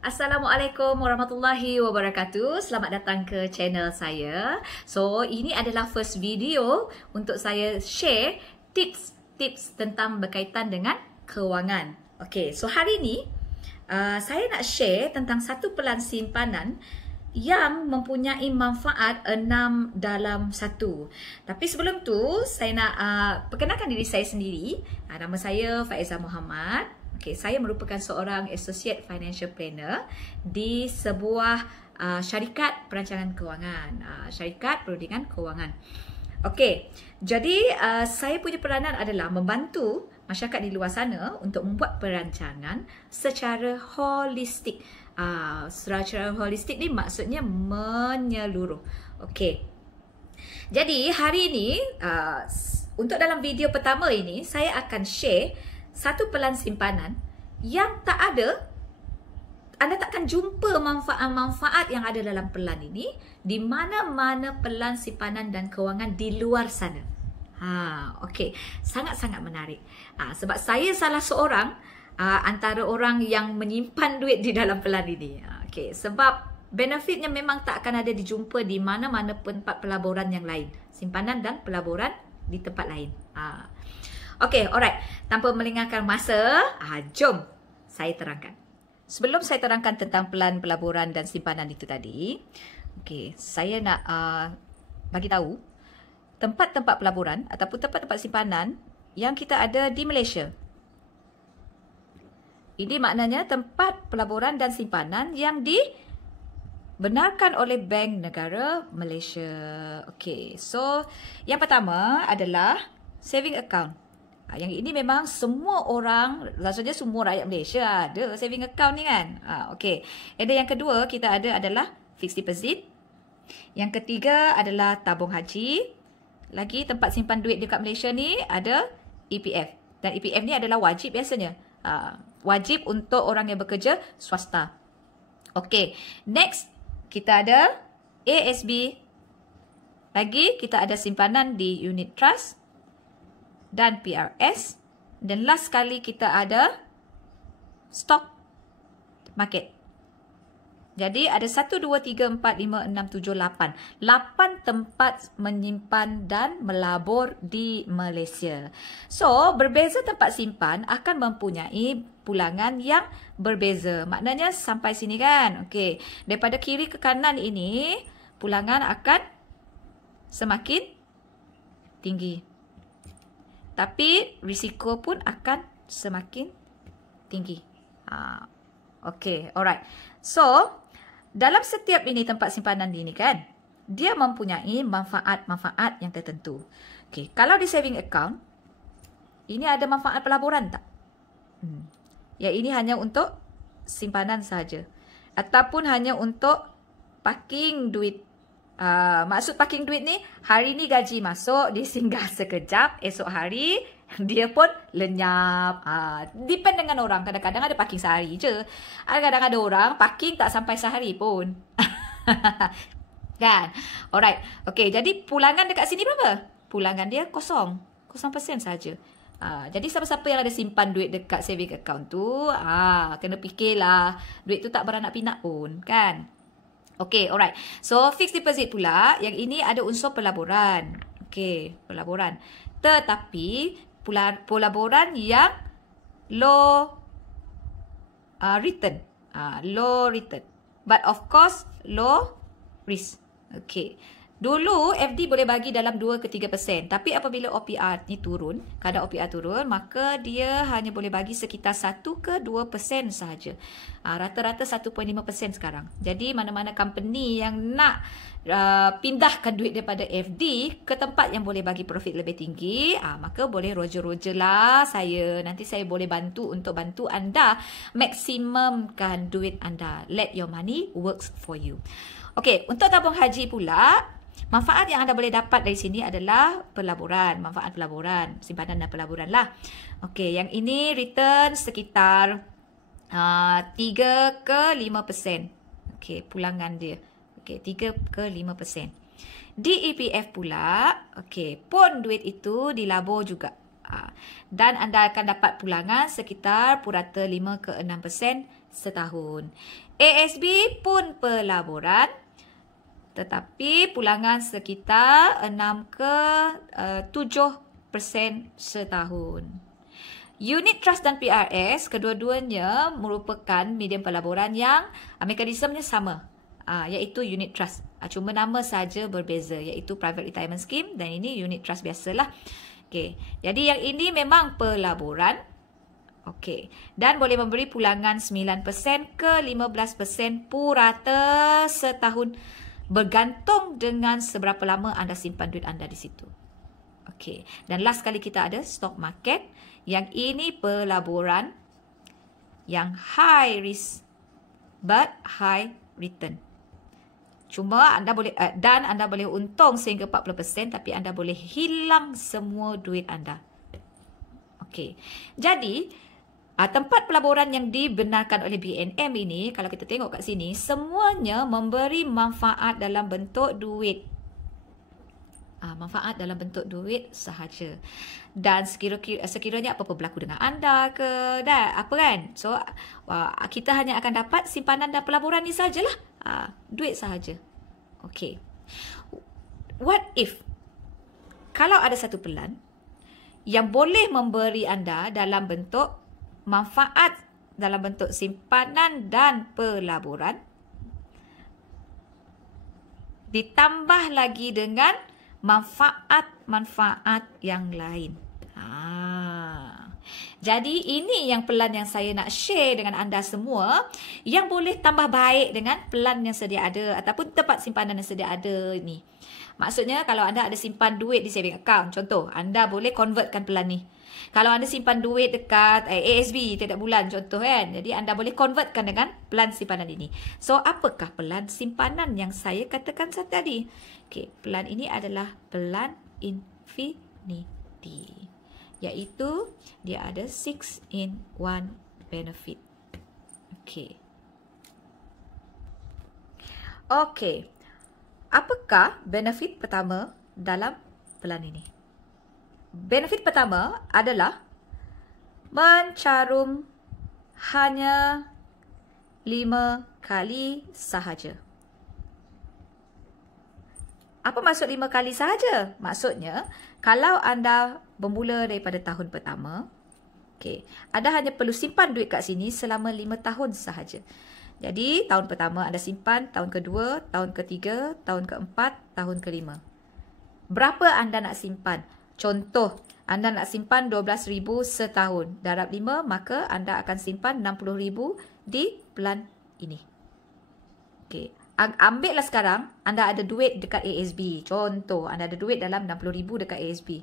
Assalamualaikum warahmatullahi wabarakatuh. Selamat datang ke channel saya. So, ini adalah first video untuk saya share tips tentang berkaitan dengan kewangan. Okay, so hari ini saya nak share tentang satu pelan simpanan yang mempunyai manfaat 6 dalam 1. Tapi sebelum tu, saya nak perkenalkan diri saya sendiri. Nama saya Faizah Muhammad. Okay, saya merupakan seorang associate financial planner di sebuah syarikat perancangan kewangan, syarikat perundingan kewangan. Okey, jadi saya punya peranan adalah membantu masyarakat di luar sana untuk membuat perancangan secara holistik. Secara holistik ni maksudnya menyeluruh. Okey. Jadi hari ini untuk dalam video pertama ini saya akan share satu pelan simpanan yang anda takkan jumpa manfaat-manfaat yang ada dalam pelan ini di mana-mana pelan simpanan dan kewangan di luar sana. Okey, sangat-sangat menarik. Sebab saya salah seorang antara orang yang menyimpan duit di dalam pelan ini. Okey, sebab benefitnya memang tak akan ada dijumpa di mana-mana tempat pelaburan yang lain. Simpanan dan pelaburan di tempat lain. Okey, alright. Tanpa melengahkan masa, jom saya terangkan. Sebelum saya terangkan tentang pelan pelaburan dan simpanan itu tadi, okey, saya nak bagi tahu tempat-tempat pelaburan ataupun tempat-tempat simpanan yang kita ada di Malaysia. Ini maknanya tempat pelaburan dan simpanan yang dibenarkan oleh Bank Negara Malaysia. Okey, so yang pertama adalah saving account. Yang ini memang semua orang, maksudnya semua rakyat Malaysia ada saving account ni kan. Okey. Dan yang kedua kita ada adalah fixed deposit. Yang ketiga adalah tabung haji. Lagi tempat simpan duit dekat Malaysia ni ada EPF. Dan EPF ni adalah wajib biasanya. Wajib untuk orang yang bekerja swasta. Okey. Next kita ada ASB. Lagi kita ada simpanan di unit trust dan PRS. Dan last sekali kita ada stock market. Jadi ada 1, 2, 3, 4, 5, 6, 7, 8. 8 tempat menyimpan dan melabur di Malaysia. So, berbeza tempat simpan akan mempunyai pulangan yang berbeza. Maknanya sampai sini kan. Okey. Daripada kiri ke kanan ini, pulangan akan semakin tinggi. Tapi risiko pun akan semakin tinggi. Okey, alright. So, dalam setiap ini tempat simpanan ini kan, dia mempunyai manfaat-manfaat yang tertentu. Okey, kalau di saving account, ini ada manfaat pelaburan tak? Ya, ini hanya untuk simpanan sahaja. Ataupun hanya untuk parking duit. Maksud parking duit ni, hari ni gaji masuk, dia singgah sekejap, esok hari dia pun lenyap. Depend dengan orang. Kadang-kadang ada parking sehari je. Kadang-kadang ada orang parking tak sampai sehari pun. Kan? Alright. Okay, jadi pulangan dekat sini berapa? Pulangan dia kosong. 0% saja. Jadi siapa-siapa yang ada simpan duit dekat saving account tu, kena fikirlah. Duit tu tak beranak pinak pun. Kan? Okey, alright. So, fixed deposit pula, yang ini ada unsur pelaburan. Okey, pelaburan. Tetapi, pelaburan yang low return. Low return. But of course, low risk. Okey. Dulu, FD boleh bagi dalam 2 ke 3%. Tapi apabila OPR ni turun, kadar OPR turun, maka dia hanya boleh bagi sekitar 1 ke 2% sahaja. Rata-rata 1.5% sekarang. Jadi, mana-mana company yang nak pindahkan duit daripada FD ke tempat yang boleh bagi profit lebih tinggi, maka boleh roger-roger lah saya. Nanti saya boleh bantu untuk bantu anda maksimumkan duit anda. Let your money works for you. Okey, untuk tabung haji pula, manfaat yang anda boleh dapat dari sini adalah pelaburan. Manfaat pelaburan. Simpanan dan pelaburan lah. Okey, yang ini return sekitar 3 ke 5%. Okey, pulangan dia. Okey, 3 ke 5%. Di EPF pula, okey, pun duit itu dilabur juga. Dan anda akan dapat pulangan sekitar purata 5 ke 6% setahun. ASB pun pelaburan, tetapi pulangan sekitar 6 ke 7% setahun. Unit trust dan PRS, kedua-duanya merupakan medium pelaburan yang mekanismenya sama, iaitu unit trust. Cuma nama saja berbeza, iaitu private retirement scheme dan ini unit trust biasalah. Okey, jadi yang ini memang pelaburan. Okey, dan boleh memberi pulangan 9% ke 15% purata setahun, bergantung dengan seberapa lama anda simpan duit anda di situ. Okey, dan last kali kita ada stock market. Yang ini pelaburan yang high risk but high return. Cuma anda boleh dan anda boleh untung sehingga 40%, tapi anda boleh hilang semua duit anda. Okey. Jadi tempat pelaburan yang dibenarkan oleh BNM ini, kalau kita tengok kat sini, semuanya memberi manfaat dalam bentuk duit. Manfaat dalam bentuk duit sahaja. Dan sekiranya apa-apa berlaku dengan anda ke apa kan, so kita hanya akan dapat simpanan dan pelaburan ni sajalah, duit sahaja. Okey, what if kalau ada satu pelan yang boleh memberi anda dalam bentuk manfaat dalam bentuk simpanan dan pelaburan, ditambah lagi dengan manfaat-manfaat yang lain. Jadi ini yang pelan yang saya nak share dengan anda semua, yang boleh tambah baik dengan pelan yang sedia ada ataupun tempat simpanan yang sedia ada ni. Maksudnya kalau anda ada simpan duit di saving account, contoh, anda boleh convertkan pelan ni. Kalau anda simpan duit dekat ASB tiap bulan contoh kan, jadi anda boleh convertkan dengan pelan simpanan ini. So apakah pelan simpanan yang saya katakan tadi? Okey, pelan ini adalah pelan Infinity, iaitu dia ada 6 in 1 benefit. Okey. Okey. Apakah benefit pertama dalam pelan ini? Benefit pertama adalah mencarum hanya 5 kali sahaja. Apa maksud 5 kali sahaja? Maksudnya, kalau anda bermula daripada tahun pertama, okay, anda hanya perlu simpan duit kat sini selama 5 tahun sahaja. Jadi, tahun pertama anda simpan, tahun kedua, tahun ketiga, tahun keempat, tahun kelima. Berapa anda nak simpan? Contoh, anda nak simpan 12,000 setahun. Darab 5, maka anda akan simpan 60,000 di pelan ini. Okey. Ambillah sekarang, anda ada duit dekat ASB. Contoh, anda ada duit dalam 60,000 dekat ASB.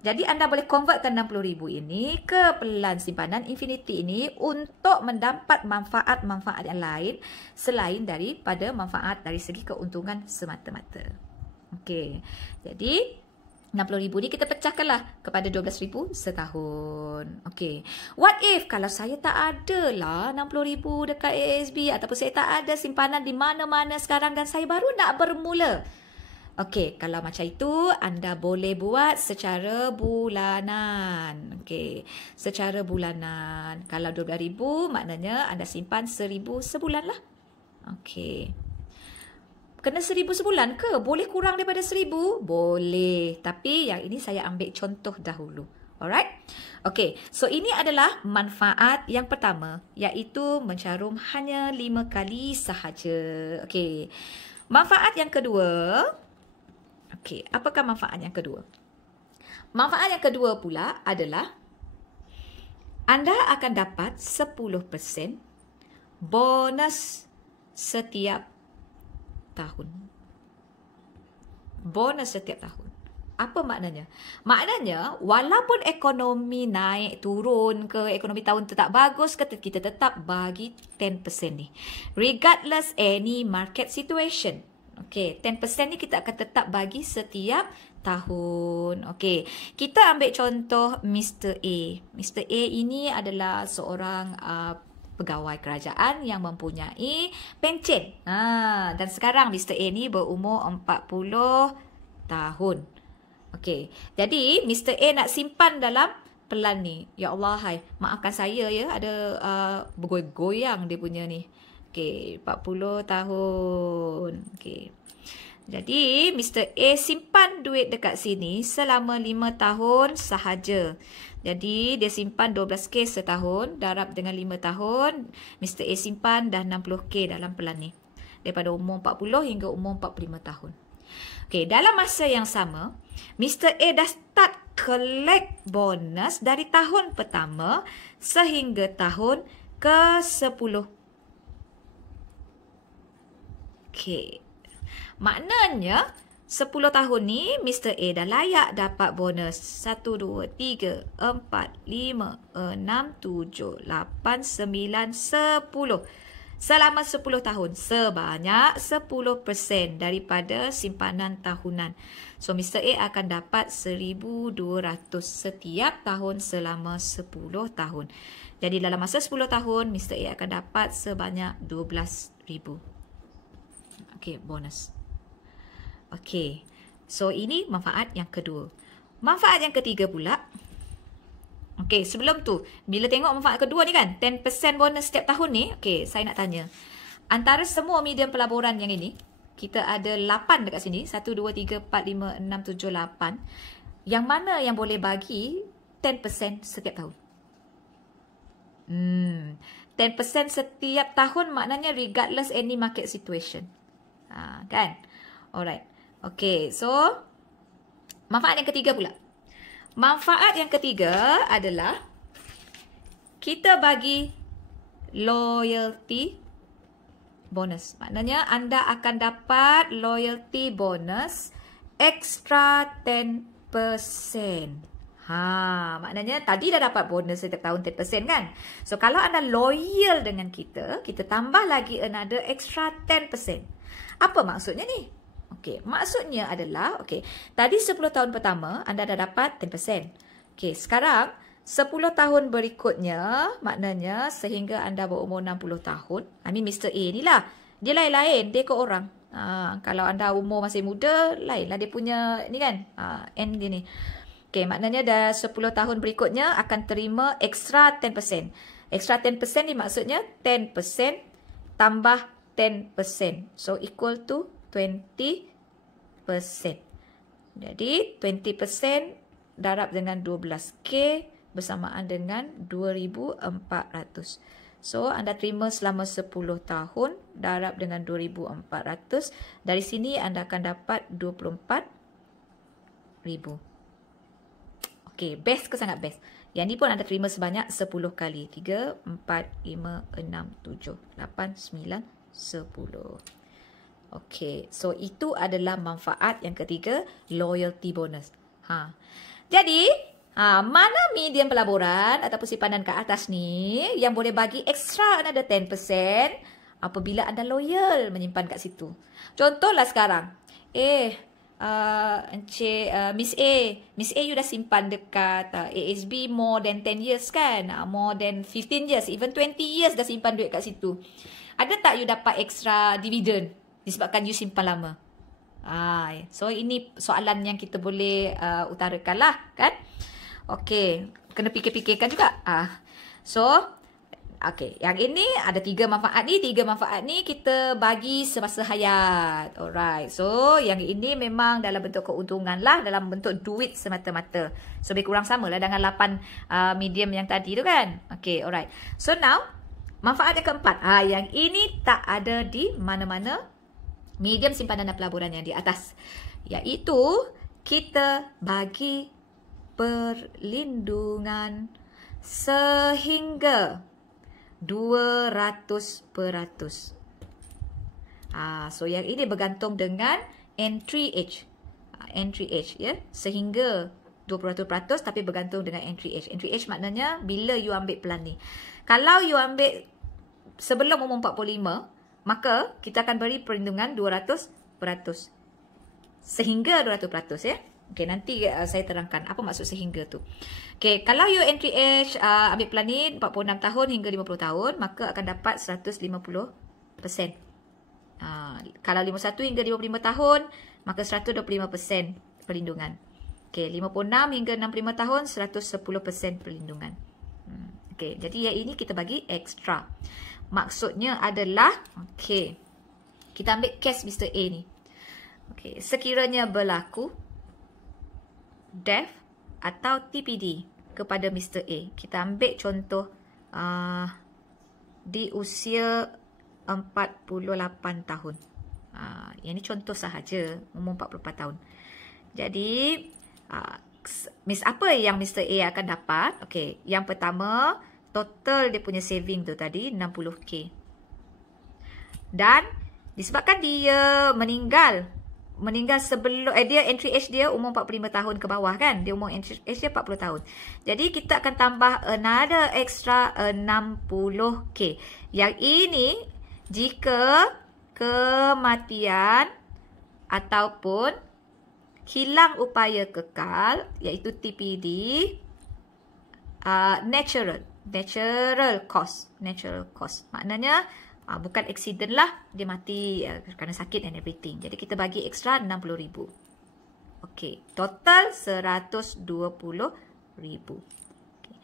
Jadi, anda boleh convertkan 60,000 ini ke pelan simpanan Infinity ini untuk mendapat manfaat-manfaat yang lain selain daripada manfaat dari segi keuntungan semata-mata. Okey. Jadi, 60,000 ni kita pecahkanlah kepada 12,000 setahun. Okey. What if kalau saya tak ada lah 60,000 dekat ASB ataupun saya tak ada simpanan di mana-mana sekarang dan saya baru nak bermula. Okey, kalau macam itu anda boleh buat secara bulanan. Okey, secara bulanan. Kalau 12,000 maknanya anda simpan 1,000 sebulan lah. Okey. Kena 1,000 sebulan ke? Boleh kurang daripada 1,000? Boleh. Tapi yang ini saya ambil contoh dahulu. Alright? Okay. So, ini adalah manfaat yang pertama. Iaitu mencarum hanya 5 kali sahaja. Okay. Manfaat yang kedua. Okay. Apakah manfaat yang kedua? Manfaat yang kedua pula adalah anda akan dapat 10% bonus setiap tahun. Bonus setiap tahun. Apa maknanya? Maknanya, walaupun ekonomi naik, turun ke, ekonomi tahun tu tak bagus ke, kita tetap bagi 10% ni. Regardless any market situation. Okay, 10% ni kita akan tetap bagi setiap tahun. Okay, kita ambil contoh Mr. A. Mr. A ini adalah seorang pegawai kerajaan yang mempunyai pencen. Dan sekarang Mr. A ni berumur 40 tahun. Okey. Jadi Mr. A nak simpan dalam pelan ni. Ya Allah, hai. Maafkan saya ya, ada bergoyang dia punya ni. Okey, 40 tahun. Okey. Jadi, Mr. A simpan duit dekat sini selama 5 tahun sahaja. Jadi, dia simpan 12K setahun. Darab dengan 5 tahun, Mr. A simpan dah 60K dalam pelan ni. Daripada umur 40 hingga umur 45 tahun. Okey, dalam masa yang sama, Mr. A dah start collect bonus dari tahun pertama sehingga tahun ke-10. Okey. Maknanya 10 tahun ni Mr. A dah layak dapat bonus 1, 2, 3, 4, 5, 6, 7, 8, 9, 10. Selama 10 tahun sebanyak 10% daripada simpanan tahunan. So Mr. A akan dapat 1,200 setiap tahun selama 10 tahun. Jadi dalam masa 10 tahun Mr. A akan dapat sebanyak 12,000. Okey, bonus. Okey. So ini manfaat yang kedua. Manfaat yang ketiga pula. Okey, sebelum tu, bila tengok manfaat kedua ni kan, 10% bonus setiap tahun ni, okey, saya nak tanya. Antara semua medium pelaburan yang ini, kita ada 8 dekat sini. 1, 2, 3, 4, 5, 6, 7, 8. Yang mana yang boleh bagi 10% setiap tahun? 10% setiap tahun maknanya regardless any market situation. Kan? Alright. Okey, so manfaat yang ketiga pula. Manfaat yang ketiga adalah kita bagi loyalty bonus. Maknanya anda akan dapat loyalty bonus extra 10%. Maknanya tadi dah dapat bonus setiap tahun 10% kan? So kalau anda loyal dengan kita, kita tambah lagi another extra 10%. Apa maksudnya ni? Okey, maksudnya adalah, okey, tadi 10 tahun pertama anda dah dapat 10%. Okey, sekarang 10 tahun berikutnya, maknanya sehingga anda berumur 60 tahun, Mr. A ni lah, dia lain-lain, dia ikut orang. Kalau anda umur masih muda, lainlah dia punya ni kan, end dia ni. Okey, maknanya dah 10 tahun berikutnya akan terima extra 10%. Extra 10% ni maksudnya 10% tambah 10%. So, equal to 20%. Jadi 20% darab dengan 12K bersamaan dengan 2,400. So anda terima selama 10 tahun darab dengan 2,400. Dari sini anda akan dapat 24,000. Okey, best ke sangat best? Yang ni pun anda terima sebanyak 10 kali. 3, 4, 5, 6, 7, 8, 9, 10. Okey, so itu adalah manfaat yang ketiga, loyalty bonus. Jadi, mana medium pelaburan ataupun simpanan ke atas ni yang boleh bagi extra another 10% apabila anda loyal menyimpan kat situ. Contohlah sekarang, Miss A you dah simpan dekat ASB more than 10 years kan? More than 15 years, even 20 years dah simpan duit kat situ. Ada tak you dapat extra dividend disebabkan you simpan lama? So ini soalan yang kita boleh utarakan lah kan. Okey, kena fikir-fikirkan juga. So okey, yang ini ada 3 manfaat ni. 3 manfaat ni kita bagi semasa hayat. Alright. So yang ini memang dalam bentuk keuntungan lah, dalam bentuk duit semata-mata. So lebih kurang sama lah dengan 8 medium yang tadi tu kan. Okey, alright. So now manfaat yang keempat. Yang ini tak ada di mana-mana medium simpanan dan pelaburan yang di atas. Iaitu kita bagi perlindungan sehingga 200%. So yang ini bergantung dengan entry age. Entry age ya, sehingga 20% tapi bergantung dengan entry age. Entry age maknanya bila you ambil pelan ni. Kalau you ambil sebelum umur 45, maka kita akan beri perlindungan 200%. Sehingga 200% ya. Okey, nanti saya terangkan apa maksud sehingga tu. Okey, kalau you entry age ambil pelan ni 46 tahun hingga 50 tahun, maka akan dapat 150%. Kalau 51 hingga 55 tahun, maka 125% perlindungan. Okey, 56 hingga 65 tahun 110% perlindungan. Okey, jadi yang ini kita bagi ekstra. Maksudnya adalah, okey, kita ambil kes Mr. A ni. Okey, sekiranya berlaku death atau TPD kepada Mr. A. Kita ambil contoh di usia 48 tahun. Yang ini contoh sahaja, umur 44 tahun. Jadi, apa yang Mr. A akan dapat? Okey, yang pertama, total dia punya saving tu tadi 60k. Dan disebabkan dia meninggal sebelum dia entry age dia umur 45 tahun ke bawah kan, dia umur entry age dia 40 tahun. Jadi kita akan tambah another extra 60k. Yang ini jika kematian ataupun hilang upaya kekal, iaitu TPD, natural cause. Maknanya bukan accident lah, dia mati kerana sakit and everything. Jadi kita bagi extra 60,000. Okey, total 120,000. Okay.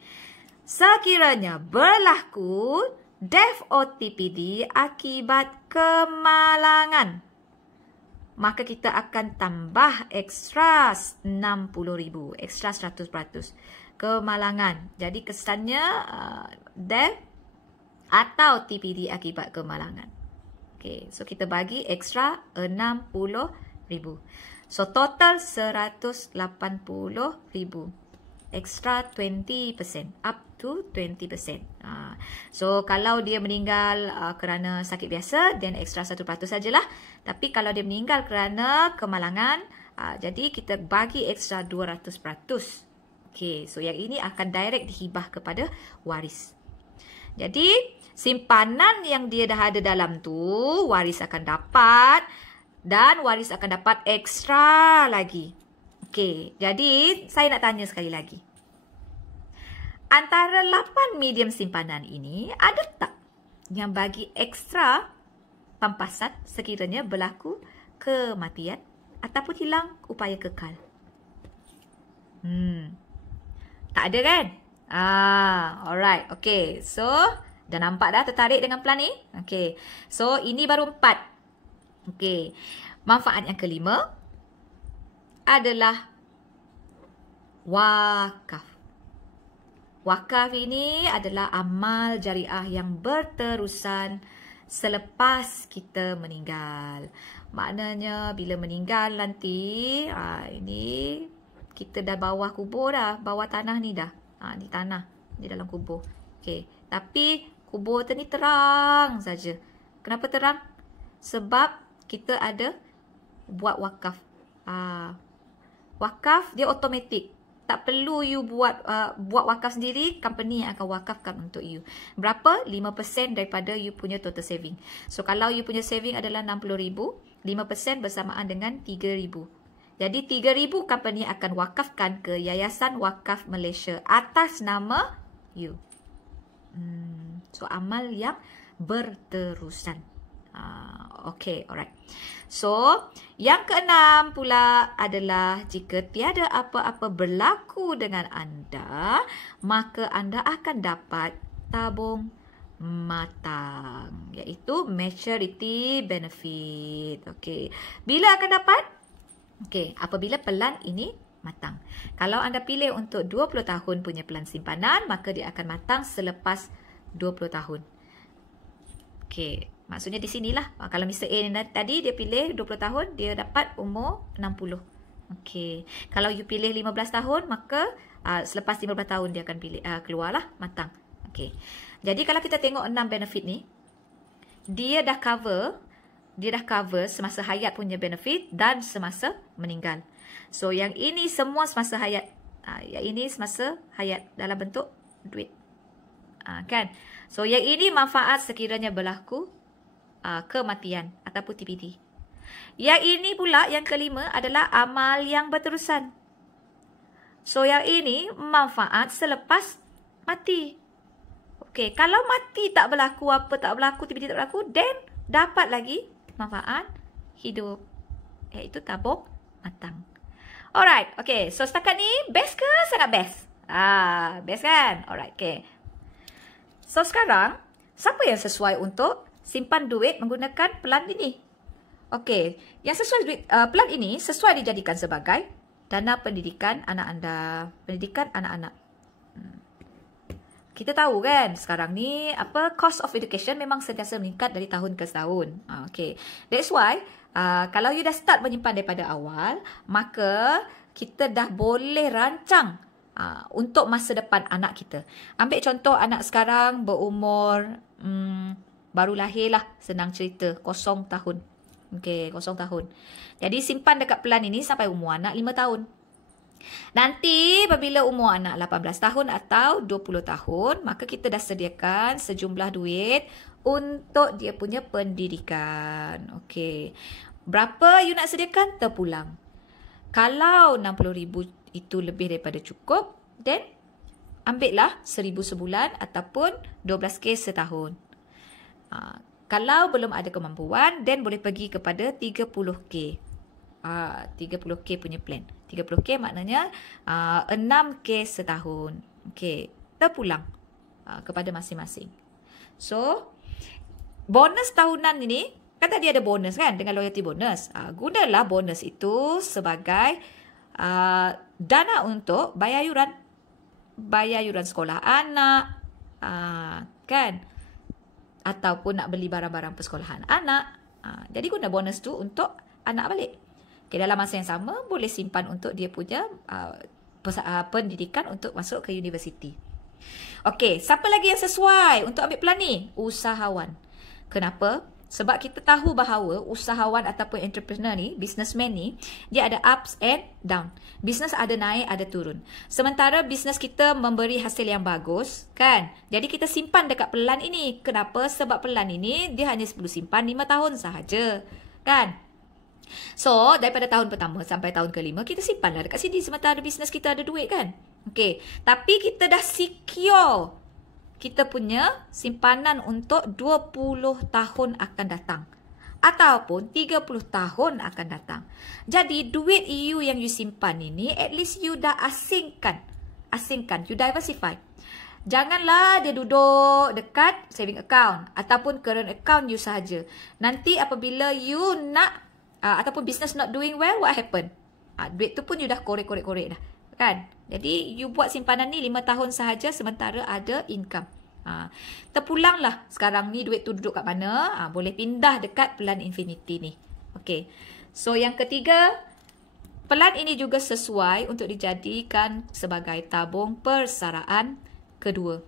Sekiranya berlaku death or TPD akibat kemalangan, maka kita akan tambah extra 60,000, extra 100%. Kemalangan. Jadi kesannya death atau TPD akibat kemalangan. Okay, so kita bagi extra 60,000. So total 180,000. Extra 20%, up to 20%. So kalau dia meninggal kerana sakit biasa, then extra 1% sajalah. Tapi kalau dia meninggal kerana kemalangan, jadi kita bagi extra 200%. Okay, so yang ini akan direct dihibah kepada waris. Jadi, simpanan yang dia dah ada dalam tu, waris akan dapat. Dan waris akan dapat ekstra lagi. Okey, jadi saya nak tanya sekali lagi. Antara 8 medium simpanan ini, ada tak yang bagi ekstra pampasan sekiranya berlaku kematian ataupun hilang upaya kekal? Tak ada kan? Alright. Okay. So, dah nampak dah tertarik dengan plan ni? Okay. So, ini baru 4. Okay. Manfaat yang kelima adalah wakaf. Wakaf ini adalah amal jariah yang berterusan selepas kita meninggal. Maknanya, bila meninggal nanti, ini kita dah bawah kubur dah, bawah tanah ni dah. Di tanah, di dalam kubur. Okey, tapi kubur tu ni terang saja. Kenapa terang? Sebab kita ada buat wakaf. Wakaf dia automatik. Tak perlu you buat wakaf sendiri, company yang akan wakafkan untuk you. Berapa? 5% daripada you punya total saving. So kalau you punya saving adalah 60,000, 5% bersamaan dengan 3,000. Jadi 3,000 company akan wakafkan ke Yayasan Wakaf Malaysia atas nama you. So amal yang berterusan. Okay, alright. So, yang keenam pula adalah jika tiada apa-apa berlaku dengan anda, maka anda akan dapat tabung matang, iaitu maturity benefit. Okay, bila akan dapat? Okey, apabila pelan ini matang. Kalau anda pilih untuk 20 tahun punya pelan simpanan, maka dia akan matang selepas 20 tahun. Okey, maksudnya di sinilah. Kalau Mr. A ni tadi dia pilih 20 tahun, dia dapat umur 60. Okey, kalau you pilih 15 tahun, maka selepas 15 tahun dia akan pilih keluarlah matang. Okey. Jadi kalau kita tengok 6 benefit ni, dia dah cover semasa hayat punya benefit dan semasa meninggal. So, yang ini semua semasa hayat. Yang ini semasa hayat dalam bentuk duit. Kan? So, yang ini manfaat sekiranya berlaku kematian ataupun TPD. Yang ini pula, yang kelima adalah amal yang berterusan. So, yang ini manfaat selepas mati. Okey, kalau mati tak berlaku, TPD tak berlaku, then dapat lagi manfaat hidup, iaitu tabung matang. Alright, okay. So setakat ni best ke? Sangat best. Best kan? Alright, okay. So sekarang, siapa yang sesuai untuk simpan duit menggunakan pelan ini? Okay, yang sesuai duit, pelan ini sesuai dijadikan sebagai dana pendidikan anak anda. Pendidikan anak-anak. Kita tahu kan sekarang ni cost of education memang sentiasa meningkat dari tahun ke tahun. Okay, that's why kalau you dah start menyimpan daripada awal, maka kita dah boleh rancang untuk masa depan anak kita. Ambil contoh anak sekarang berumur baru lahir lah, senang cerita, 0 tahun. Okay, 0 tahun. Jadi simpan dekat pelan ini sampai umur anak 5 tahun. Nanti apabila umur anak 18 tahun atau 20 tahun, maka kita dah sediakan sejumlah duit untuk dia punya pendidikan. Okey. Berapa you nak sediakan? Terpulang. Kalau 60,000 itu lebih daripada cukup, then ambillah 1,000 sebulan ataupun 12K setahun. Kalau belum ada kemampuan, then boleh pergi kepada 30K. 30K punya plan. 30K maknanya 6K setahun. Okey, terpulang kepada masing-masing. So, bonus tahunan ini, kan tadi ada bonus kan dengan loyalty bonus. Gunalah bonus itu sebagai dana untuk bayar yuran. Bayar yuran sekolah anak, kan? Ataupun nak beli barang-barang persekolahan anak. Jadi guna bonus tu untuk anak balik. Okay, dalam masa yang sama, boleh simpan untuk dia punya pendidikan untuk masuk ke universiti. Okey, siapa lagi yang sesuai untuk ambil pelan ni? Usahawan. Kenapa? Sebab kita tahu bahawa usahawan ataupun entrepreneur ni, businessman ni, dia ada ups and down. Bisnes ada naik, ada turun. Sementara bisnes kita memberi hasil yang bagus, kan? Jadi kita simpan dekat pelan ini. Kenapa? Sebab pelan ini, dia hanya perlu simpan 5 tahun sahaja. Kan? So, daripada tahun pertama sampai tahun ke-5, kita simpanlah dekat sini sementara bisnes kita ada duit kan. Okey, tapi kita dah secure kita punya simpanan untuk 20 tahun akan datang. Ataupun 30 tahun akan datang. Jadi, duit you yang you simpan ini, at least you dah asingkan. Asingkan, you diversify. Janganlah dia duduk dekat saving account ataupun current account you sahaja. Nanti apabila you nak ataupun business not doing well, what happen? Duit tu pun you dah korek-korek-korek dah. Kan? Jadi, you buat simpanan ni 5 tahun sahaja sementara ada income. Terpulanglah sekarang ni duit tu duduk kat mana. Boleh pindah dekat pelan Infinity ni. Okay. So, yang ketiga, pelan ini juga sesuai untuk dijadikan sebagai tabung persaraan kedua.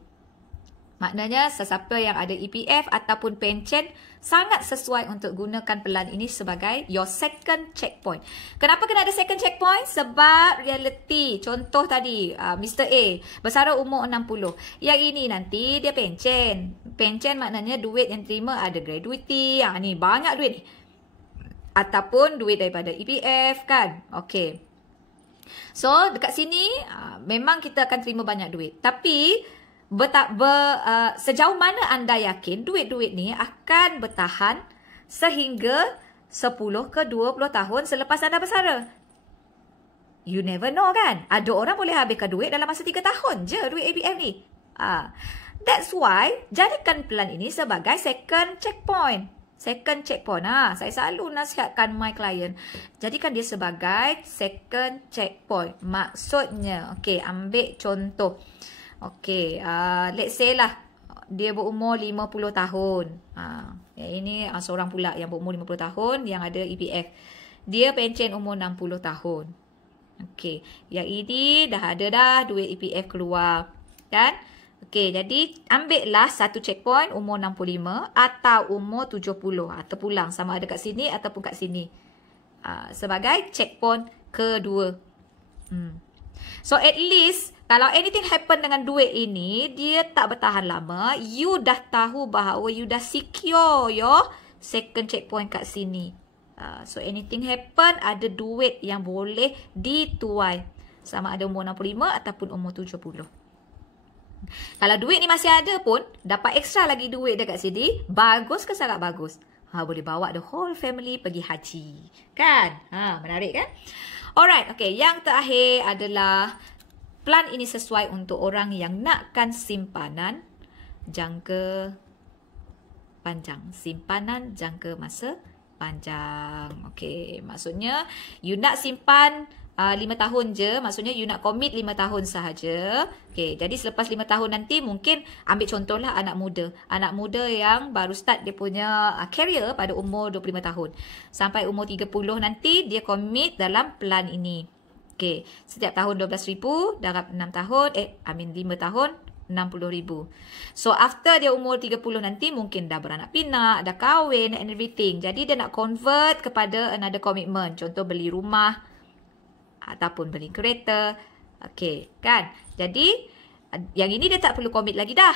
Maknanya sesiapa yang ada EPF ataupun pencen sangat sesuai untuk gunakan pelan ini sebagai your second checkpoint. Kenapa kena ada second checkpoint? Sebab reality. Contoh tadi, Mr. A bersara umur 60. Yang ini nanti dia pencen. Pencen maknanya duit yang terima ada gratuity. Ni banyak duit ni. Ataupun duit daripada EPF kan. Okey. So, dekat sini memang kita akan terima banyak duit. Tapi sejauh mana anda yakin duit-duit ni akan bertahan sehingga 10 ke 20 tahun selepas anda bersara? You never know kan? Ada orang boleh habiskan duit dalam masa 3 tahun je duit ABF ni. That's why jadikan pelan ini sebagai second checkpoint. Second checkpoint. Saya selalu nasihatkan my client. Jadikan dia sebagai second checkpoint. Maksudnya, okay, ambil contoh. Okay, let's say lah dia berumur 50 tahun. Yang ini seorang pula yang berumur 50 tahun yang ada EPF. Dia pencen umur 60 tahun. Okay, yang ini dah ada dah duit EPF keluar. Kan? Okay, jadi ambillah satu checkpoint umur 65 atau umur 70. Terpulang sama ada kat sini ataupun kat sini. Sebagai checkpoint kedua. So at least kalau anything happen dengan duit ini, dia tak bertahan lama, you dah tahu bahawa you dah secure your second checkpoint kat sini. So anything happen, ada duit yang boleh dituai. Sama ada umur 65 ataupun umur 70. Kalau duit ni masih ada pun, dapat extra lagi duit dekat sini, bagus ke sangat bagus? Boleh bawa the whole family pergi haji. Kan? Menarik kan? Alright, okay. Yang terakhir adalah plan ini sesuai untuk orang yang nakkan simpanan jangka panjang. Simpanan jangka masa panjang. Okay, maksudnya you nak simpan 5 tahun je, maksudnya you nak commit 5 tahun sahaja. Okay, jadi selepas 5 tahun nanti mungkin ambil contohlah anak muda. Anak muda yang baru start dia punya career pada umur 25 tahun. Sampai umur 30 nanti dia commit dalam plan ini. Okay, setiap tahun 12,000, dalam 6 tahun, 5 tahun, 60,000. So after dia umur 30 nanti mungkin dah beranak pinak, dah kahwin and everything. Jadi dia nak convert kepada another commitment. Contoh beli rumah ataupun beli kereta. Okey, kan? Jadi yang ini dia tak perlu commit lagi dah.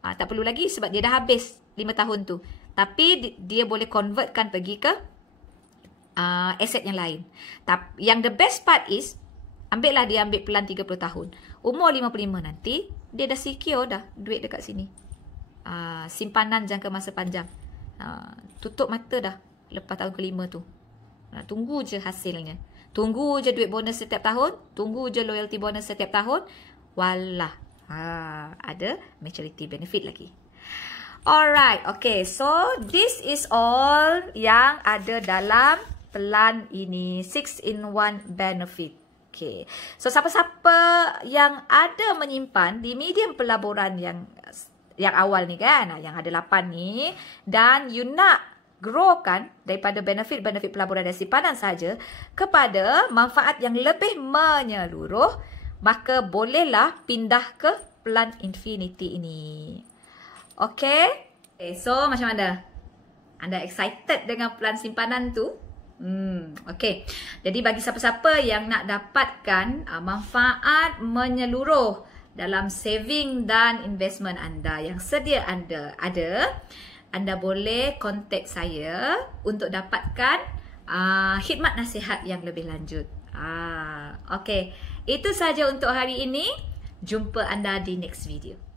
Tak perlu lagi sebab dia dah habis 5 tahun tu. Tapi dia boleh convertkan pergi ke aset yang lain. Yang the best part is dia ambil plan 30 tahun. Umur 55 nanti dia dah secure dah duit dekat sini. Simpanan jangka masa panjang. Tutup mata dah lepas tahun kelima tu. Tunggu je hasilnya. Tunggu je duit bonus setiap tahun. Tunggu je loyalty bonus setiap tahun. Walah. Ada maturity benefit lagi. Alright. Okay. So, this is all yang ada dalam plan ini. 6-in-1 benefit. Okay. So, siapa-siapa yang ada menyimpan di medium pelaburan yang awal ni kan. Yang ada 8 ni. Dan you nak grow kan daripada benefit-benefit pelaburan dan simpanan saja kepada manfaat yang lebih menyeluruh, maka bolehlah pindah ke plan Infinity ini. Okay? So macam mana? Anda excited dengan plan simpanan tu? Okay. Jadi bagi siapa-siapa yang nak dapatkan manfaat menyeluruh dalam saving dan investment anda yang sedia anda ada, anda boleh kontak saya untuk dapatkan khidmat nasihat yang lebih lanjut. Okay. Itu sahaja untuk hari ini. Jumpa anda di next video.